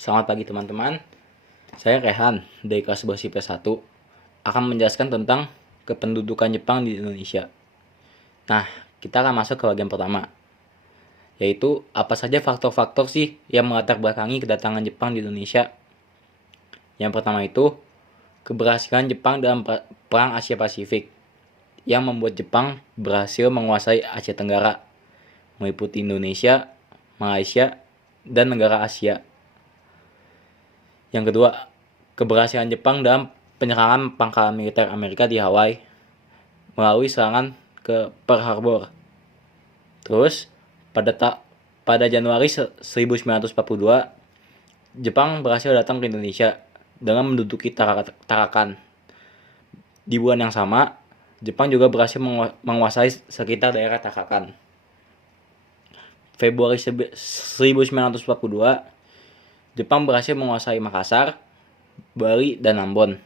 Selamat pagi teman-teman, saya Rehan dari kelas 11 IPS 1 akan menjelaskan tentang kependudukan Jepang di Indonesia. Nah, kita akan masuk ke bagian pertama, yaitu apa saja faktor-faktor sih yang melatar belakangi kedatangan Jepang di Indonesia. Yang pertama itu, keberhasilan Jepang dalam Perang Asia Pasifik yang membuat Jepang berhasil menguasai Asia Tenggara, meliputi Indonesia, Malaysia, dan negara Asia. Yang kedua, keberhasilan Jepang dalam penyerangan pangkalan militer Amerika di Hawaii melalui serangan ke Pearl Harbor. Terus, pada Januari 1942, Jepang berhasil datang ke Indonesia dengan menduduki Tarakan. Di bulan yang sama, Jepang juga berhasil menguasai sekitar daerah Tarakan. Februari 1942, Jepang berhasil menguasai Makassar, Bali, dan Ambon.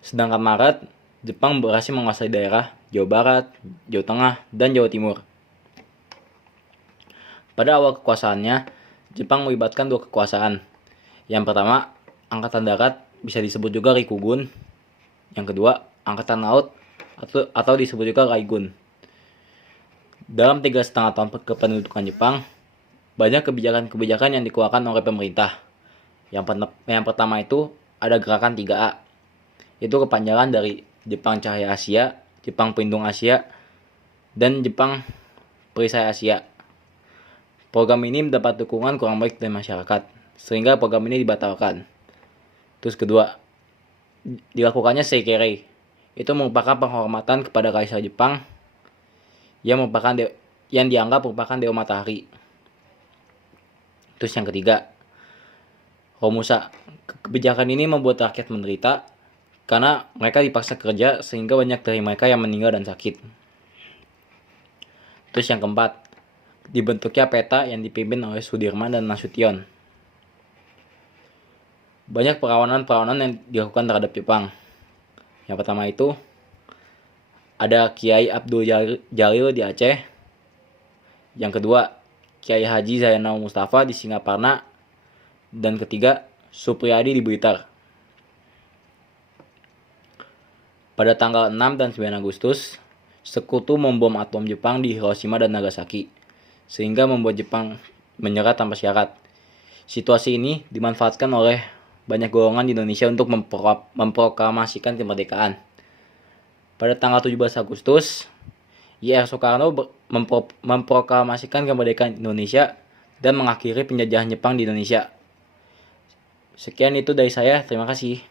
Sedangkan Maret, Jepang berhasil menguasai daerah Jawa Barat, Jawa Tengah, dan Jawa Timur. Pada awal kekuasaannya, Jepang melibatkan dua kekuasaan. Yang pertama, Angkatan Darat, bisa disebut juga Rikugun. Yang kedua, Angkatan Laut, atau disebut juga Raigun. Dalam 3,5 tahun kependudukan Jepang, banyak kebijakan-kebijakan yang dikeluarkan oleh pemerintah. Yang pertama itu ada gerakan 3A. Itu kepanjangan dari Jepang Cahaya Asia, Jepang Pelindung Asia, dan Jepang Perisai Asia. Program ini mendapat dukungan kurang baik dari masyarakat, sehingga program ini dibatalkan. Terus kedua, dilakukannya Seikirei. Itu merupakan penghormatan kepada Kaisar Jepang yang dianggap merupakan dewa matahari. Terus yang ketiga, Romusa. Kebijakan ini membuat rakyat menderita karena mereka dipaksa kerja sehingga banyak dari mereka yang meninggal dan sakit. Terus yang keempat, dibentuknya peta yang dipimpin oleh Sudirman dan Nasution. Banyak perlawanan-perlawanan yang dilakukan terhadap Jepang. Yang pertama itu ada Kiai Abdul Jalil di Aceh. Yang kedua, Kiai Haji Zainal Mustafa di Singaparna. Dan ketiga, Supriyadi di Blitar. Pada tanggal 6 dan 9 Agustus, sekutu membom atom Jepang di Hiroshima dan Nagasaki, sehingga membuat Jepang menyerah tanpa syarat. Situasi ini dimanfaatkan oleh banyak golongan di Indonesia untuk memproklamasikan kemerdekaan. Pada tanggal 17 Agustus, Y.R. Soekarno memproklamasikan kemerdekaan Indonesia dan mengakhiri penjajahan Jepang di Indonesia. Sekian itu dari saya, terima kasih.